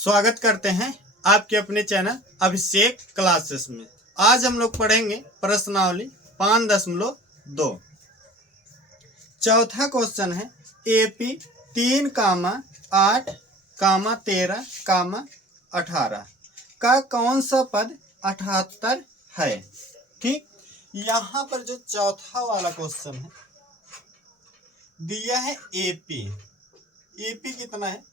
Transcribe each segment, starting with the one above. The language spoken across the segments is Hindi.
स्वागत करते हैं आपके अपने चैनल अभिषेक क्लासेस में। आज हम लोग पढ़ेंगे प्रश्नावली 5.2। चौथा क्वेश्चन है एपी 3,8,13,18 का कौन सा पद 78 है। ठीक, यहाँ पर जो चौथा वाला क्वेश्चन है दिया है एपी कितना है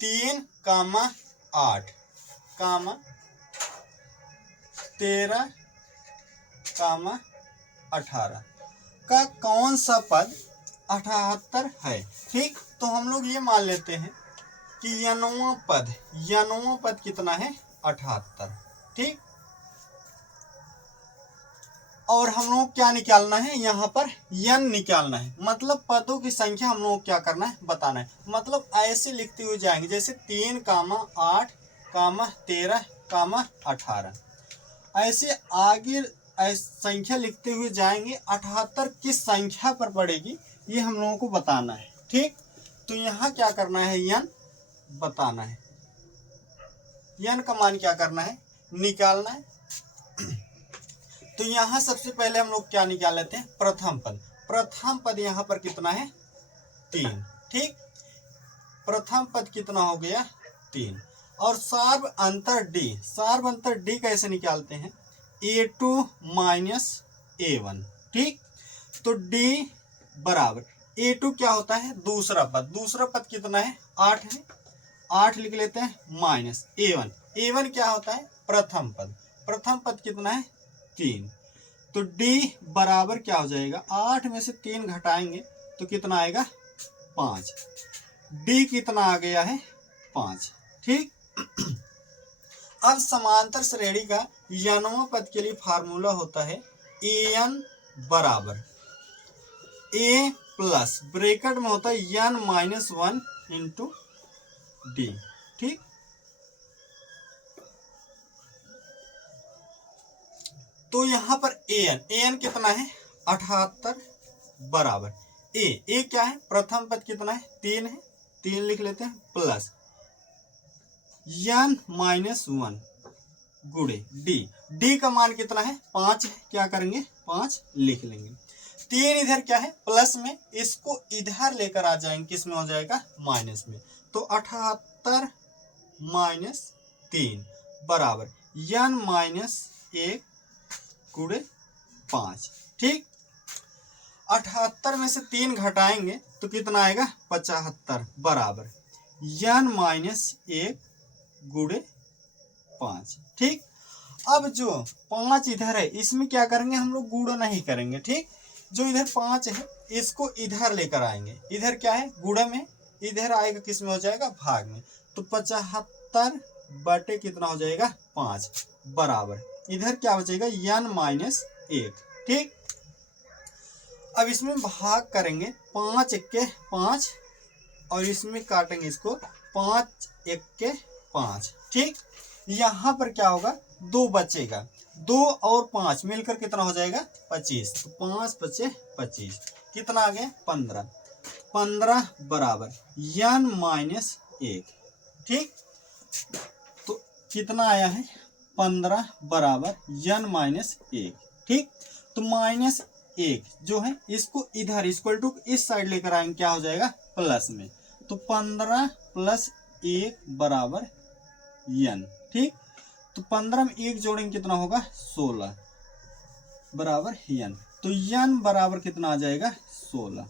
3,8,13,18 का कौन सा पद 78 है। ठीक, तो हम लोग ये मान लेते हैं कि यनवा पद कितना है 78। ठीक, और हम लोग क्या निकालना है, यहाँ पर यन निकालना है, मतलब पदों की संख्या हम लोग क्या करना है बताना है। मतलब ऐसे लिखते हुए जाएंगे जैसे 3,8,13,18 ऐसे आगे संख्या लिखते हुए जाएंगे। 78 किस संख्या पर पड़ेगी ये हम लोगों को बताना है। ठीक, तो यहाँ क्या करना है यन बताना है, यन का मान क्या करना है निकालना है। तो यहाँ सबसे पहले हम लोग क्या निकाल लेते हैं प्रथम पद यहाँ पर कितना है 3। ठीक, प्रथम पद कितना हो गया 3 और सार्व अंतर डी कैसे निकालते हैं A2 माइनस A1। ठीक, तो D बराबर A2 क्या होता है दूसरा पद कितना है 8 है, 8 लिख लेते हैं माइनस A1 क्या होता है प्रथम पद कितना है 3। तो D बराबर क्या हो जाएगा 8 में से 3 घटाएंगे तो कितना आएगा 5। D कितना आ गया है 5। ठीक, अब समांतर श्रेणी का यनवा पद के लिए फार्मूला होता है AN बराबर A प्लस ब्रैकेट में होता है N माइनस 1 इंटू D। ठीक, तो यहाँ पर AN कितना है 78 बराबर A क्या है प्रथम पद कितना है 3 है, 3 लिख लेते हैं प्लस N माइनस 1 गुणे D का मान कितना है 5 है, क्या करेंगे 5 लिख लेंगे। 3 इधर क्या है प्लस में, इसको इधर लेकर आ जाएंगे, किस में हो जाएगा माइनस में। तो 78 माइनस 3 बराबर N माइनस 1 गुणे 5। ठीक, 78 में से 3 घटाएंगे तो कितना आएगा 75 बराबर N माइनस 1 गुणे 5। ठीक, अब जो 5 इधर है इसमें क्या करेंगे हम लोग गुणा नहीं करेंगे। ठीक, जो इधर 5 है इसको इधर लेकर आएंगे, इधर क्या है गुणा में, इधर आएगा किस में हो जाएगा भाग में। तो 75 बटे कितना हो जाएगा 5 बराबर इधर क्या बचेगा N माइनस 1। ठीक, अब इसमें भाग करेंगे 5 1 5 और इसमें काटेंगे इसको 5 1 5। ठीक, यहाँ पर क्या होगा 2 बचेगा, 2 और 5 मिलकर कितना हो जाएगा 25। तो 5 बचे 25 कितना आ गया 15 बराबर N माइनस 1। ठीक, तो कितना आया है 15 बराबर N माइनस 1। ठीक, तो माइनस 1 जो है इसको इधर इक्वल टू इस साइड लेकर आएंगे, क्या हो जाएगा प्लस में। तो 15 प्लस 1 बराबर N। ठीक, तो 15 में 1 जोड़ेंगे कितना होगा 16 बराबर N। तो N बराबर कितना आ जाएगा 16।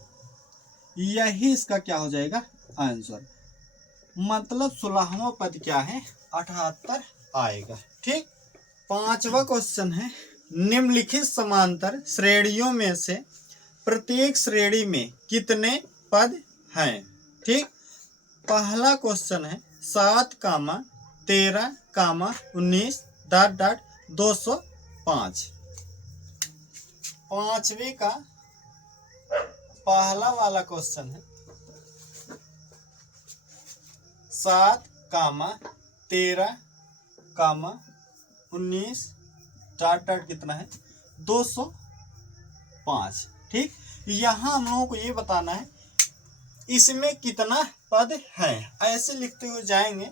यही इसका क्या हो जाएगा आंसर, मतलब 16वां पद क्या है 78 आएगा। ठीक, 5वां क्वेश्चन है निम्नलिखित समांतर श्रेणियों में से प्रत्येक श्रेणी में कितने पद हैं। ठीक, पहला क्वेश्चन है 7, 13, 19 ... 205। पांचवे का पहला वाला क्वेश्चन है 7, 13, 19 ... कितना है 205। ठीक, यहाँ हम लोगों को ये बताना है इसमें कितना पद है, ऐसे लिखते हुए जाएंगे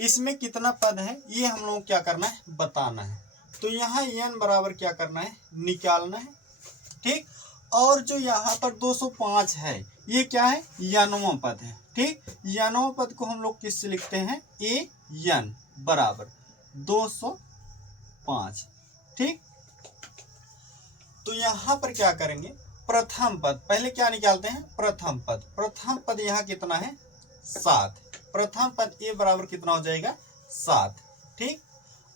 इसमें कितना पद है ये हम लोग क्या करना है बताना है। तो यहाँ n बराबर क्या करना है निकालना है, ठीक। और जो यहाँ पर 205 है ये क्या है n वां पद है, ठीक। n वां पद को हम लोग किससे लिखते हैं a n बराबर 205, ठीक। तो यहाँ पर क्या करेंगे प्रथम पद पहले क्या निकालते हैं प्रथम पद। प्रथम पद यहाँ कितना है 7, प्रथम पद a बराबर कितना हो जाएगा 7, ठीक।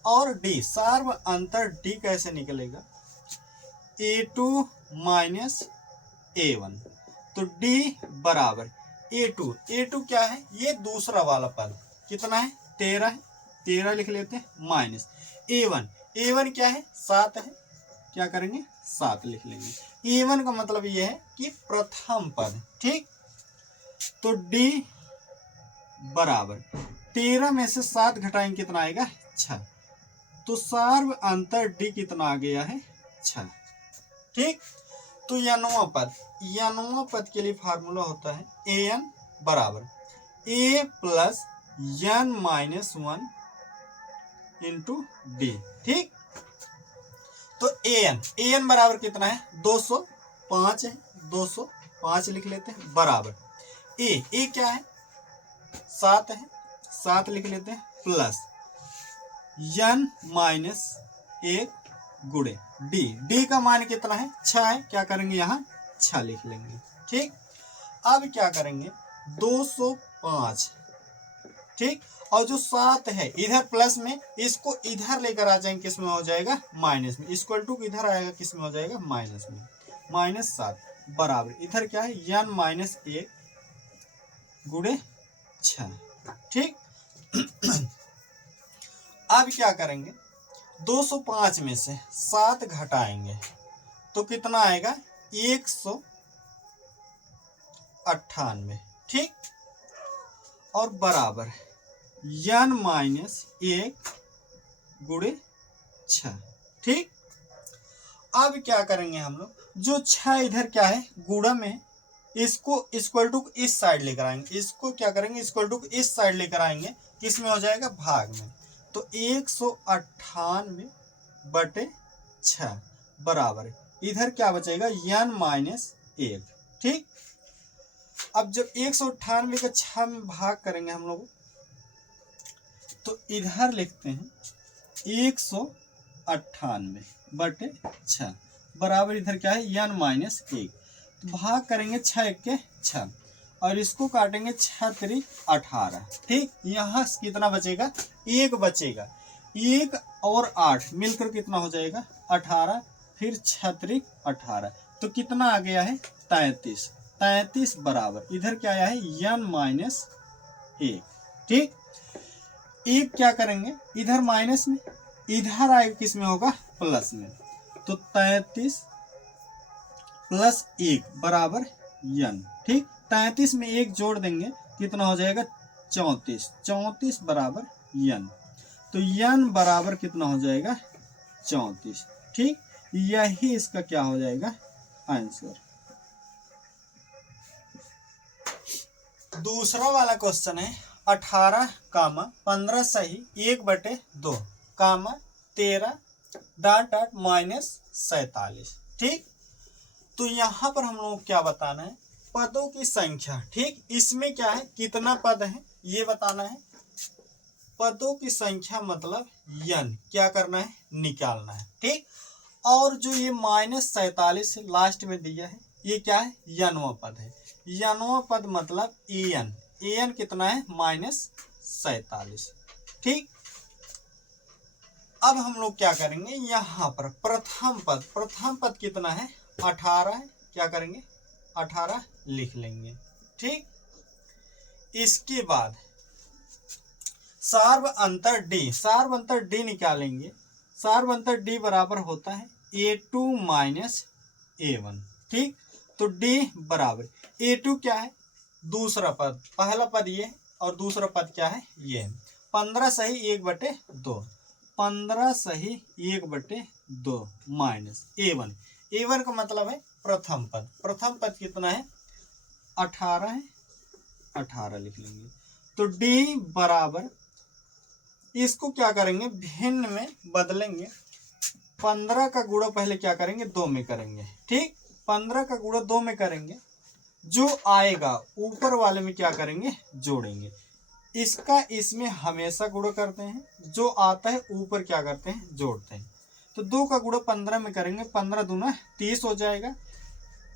और d सार्व अंतर d कैसे निकलेगा a2 माइनस a1, तो d बराबर a2 क्या है ये दूसरा वाला पद कितना है 13 है, 13 लिख लेते हैं, माइनस a1 क्या है 7 है, क्या करेंगे 7 लिख लेंगे। a1 का मतलब ये है कि प्रथम पद, ठीक। तो d बराबर 13 में से 7 घटाएंगे कितना आएगा 6, तो सार्व अंतर d कितना आ गया है 6, ठीक। तो n वां पद के लिए फार्मूला होता है an बराबर a plus n minus 1 into D, ठीक। तो an बराबर कितना है 205 है, 205 लिख लेते हैं बराबर a क्या है 7 है, 7 लिख लेते हैं, प्लस n माइनस 1 गुणे d का मान कितना है 6 है, क्या करेंगे यहाँ 6 लिख लेंगे, ठीक। अब क्या करेंगे 205, ठीक। और जो 7 है इधर प्लस में, इसको इधर लेकर आ जाएंगे किस में हो जाएगा माइनस में, इक्वल टू इधर आएगा किस में हो जाएगा माइनस में, -7 बराबर इधर क्या है n माइनस 1 गुणे 6, ठीक। अब क्या करेंगे 205 में से 7 घटाएंगे तो कितना आएगा 198, ठीक। और बराबर n माइनस 1 गुणे 6, ठीक। अब क्या करेंगे हम लोग जो 6 इधर क्या है गुणा में, इसको इक्वल टू इस साइड लेकर आएंगे, इसको क्या करेंगे इक्वल टू इस साइड लेकर आएंगे, किस में हो जाएगा भाग में, तो 198 बटे 6 बराबर इधर क्या बचेगा n माइनस 1, ठीक। अब जब 198 का 6 में भाग करेंगे हम लोग तो इधर लिखते हैं 198 बटे 6 बराबर इधर क्या है n माइनस 1, तो भाग करेंगे 6 के 6 और इसको काटेंगे 6 3 18, ठीक। यहाँ कितना बचेगा 1 बचेगा, 1 और 8 मिलकर कितना हो जाएगा 18, फिर 6 3 18, तो कितना आ गया है 33 बराबर इधर क्या आया है n माइनस 1, ठीक। 1 क्या करेंगे इधर माइनस में, इधर आएगा किस में होगा प्लस में, तो 33 प्लस 1 बराबर n, ठीक। 33 में 1 जोड़ देंगे कितना हो जाएगा 34 बराबर n, तो n बराबर कितना हो जाएगा 34, ठीक। यही इसका क्या हो जाएगा आंसर। दूसरा वाला क्वेश्चन है 18 कामा 15 सही 1/2 कामा 13 डॉट माइनस 47, ठीक। तो यहाँ पर हम लोग क्या बताना है पदों की संख्या, ठीक। इसमें क्या है कितना पद है ये बताना है, पदों की संख्या मतलब n क्या करना है निकालना है, ठीक। और जो ये -47 लास्ट में दिया है ये क्या है n वां पद है, n वां पद मतलब an कितना है -47, ठीक। अब हम लोग क्या करेंगे यहाँ पर प्रथम पद कितना है 18 है, क्या करेंगे 18 लिख लेंगे, ठीक। इसके बाद सार्व अंतर d निकालेंगे, सार्व अंतर d बराबर होता है a2 माइनस a1, ठीक। तो d बराबर a2 क्या है दूसरा पद, पहला पद ये है और दूसरा पद क्या है ये है, 15 सही 1/2, 15 सही 1/2 माइनस a1 का मतलब है प्रथम पद कितना है 18 है, 18 लिख लेंगे। तो d बराबर इसको क्या करेंगे, भिन्न में बदलेंगे। 15 का गुणा पहले क्या करेंगे, 2 में करेंगे। ठीक, 15 का गुणा 2 में करेंगे, जो आएगा ऊपर वाले में क्या करेंगे, जोड़ेंगे। इसका इसमें हमेशा गुणा करते हैं, जो आता है ऊपर क्या करते हैं, जोड़ते हैं। तो 2 का गुणा 15 में करेंगे, 15 दूना 30 हो जाएगा।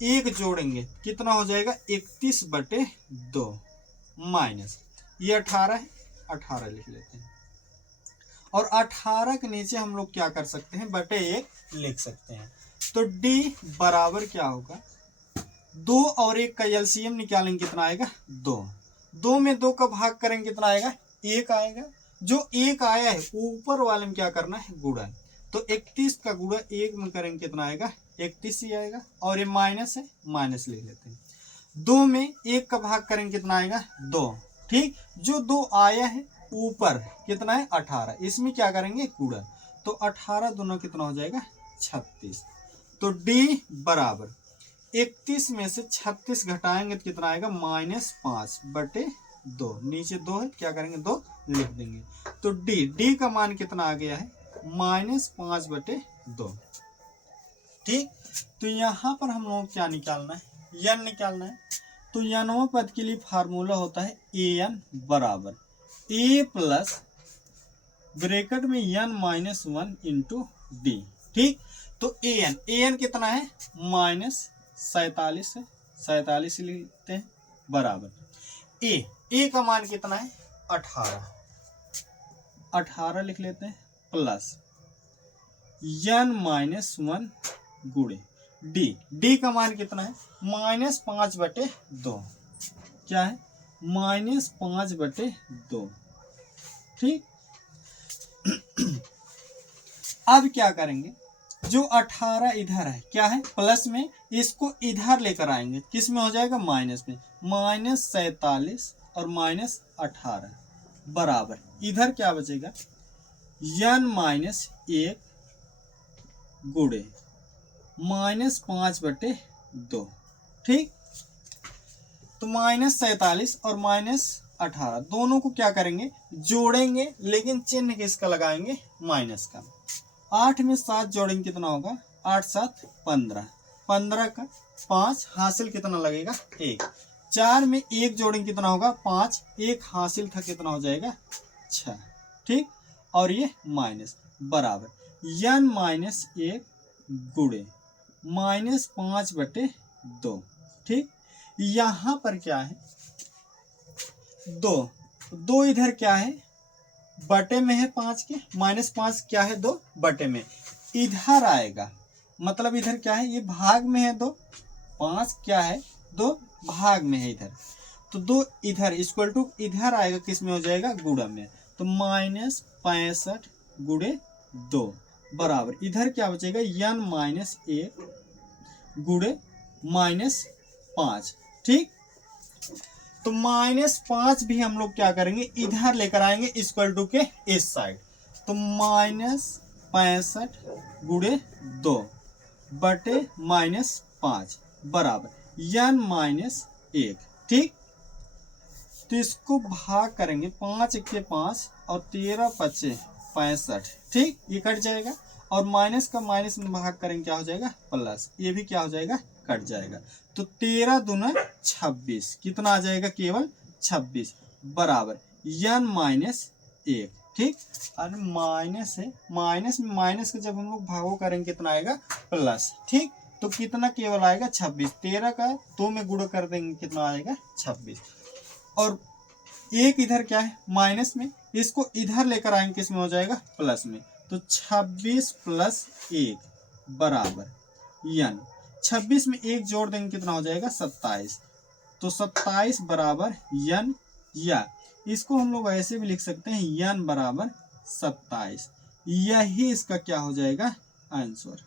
एक जोड़ेंगे, कितना हो जाएगा, 31/2 माइनस ये 18 है, 18 लिख लेते हैं। और 18 के नीचे हम लोग क्या कर सकते हैं, बटे 1 लिख सकते हैं। तो D बराबर क्या होगा, 2 और 1 का एलसीएम निकालेंगे, कितना आएगा, 2। 2 में 2 का भाग करेंगे, कितना आएगा, 1 आएगा। जो 1 आया है ऊपर वाले में क्या करना है, गुणा। तो 31 का गुणा 1 में करेंगे, कितना आएगा, 31 ही आएगा। और ये माइनस है, माइनस लिख लेते हैं। 2 में 1 का भाग करेंगे, कितना आएगा, 2। ठीक, जो 2 आया है ऊपर कितना है, 18, इसमें क्या करेंगे, गुणा। तो 18 दूना कितना हो जाएगा, 36। तो D बराबर 31 में से 36 घटाएंगे तो कितना आएगा, -5/2। नीचे 2 है, क्या करेंगे, 2 लिख देंगे। तो D का मान कितना आ गया है, -5/2। ठीक, तो यहाँ पर हम लोग क्या निकालना है, n निकालना है। तो nवां पद के लिए फार्मूला होता है an बराबर a प्लस ब्रैकेट में n-1 इंटू D। ठीक, तो an कितना है, -47 है, 47 लिखते हैं, बराबर a का मान कितना है, 18 लिख लेते हैं, प्लस n-1 गुणे D का मान कितना है, -5/2। क्या है, -5/2। ठीक, अब क्या करेंगे, जो 18 इधर है, क्या है, प्लस में, इसको इधर लेकर आएंगे, किस में हो जाएगा, माइनस में। -47 और -18 बराबर, इधर क्या बचेगा, n-1 गुणे -5/2। ठीक, तो -47 और -18 दोनों को क्या करेंगे, जोड़ेंगे, लेकिन चिन्ह किसका लगाएंगे, माइनस का। 8 में 7 जोड़ेंगे, कितना होगा, 8 7 15, 15 का 5 हासिल कितना लगेगा, 1। 4 में 1 जोड़ेंगे, कितना होगा, 5, 1 हासिल था, कितना हो जाएगा, 6। ठीक, और ये माइनस बराबर n-1 गुणे -5/2। ठीक, यहाँ पर क्या है, 2 इधर क्या है, बटे में है 5 के, -5 क्या है, 2 बटे में, इधर आएगा, मतलब इधर क्या है, ये भाग में है 2, 5 क्या है, 2 भाग में है इधर। तो 2 इधर इक्वल टू इधर आएगा, किस में हो जाएगा, गुणा में। तो -65 गुणे 2 बराबर, इधर क्या बचेगा, n-1 गुणे -5। ठीक, तो -5 भी हम लोग क्या करेंगे, इधर लेकर आएंगे, इक्वल टू के इस साइड। तो -65 गुणे 2 बटे -5 बराबर n-1। ठीक, तो इसको भाग करेंगे, 5 के 5 और 13 5 65। ठीक, ये कट जाएगा, और माइनस का माइनस में भाग करेंगे, क्या हो जाएगा, प्लस, ये भी क्या हो जाएगा, कट जाएगा। तो 13 दूना 26, कितना आ जाएगा, केवल 26 बराबर n-1। ठीक, और माइनस है, माइनस में माइनस का जब हम लोग भागो करेंगे, कितना आएगा, प्लस। ठीक, तो कितना केवल आएगा, 26। 13 का 2 में गुणा कर देंगे, कितना आएगा, 26। और 1 इधर क्या है, माइनस में, इसको इधर लेकर आएंगे, किस में हो जाएगा, प्लस में। तो 26 + 1 बराबर n। 26 में 1 जोड़ देंगे, कितना हो जाएगा, 27। तो 27 बराबर n, या इसको हम लोग ऐसे भी लिख सकते हैं, n बराबर 27। यही इसका क्या हो जाएगा, आंसर।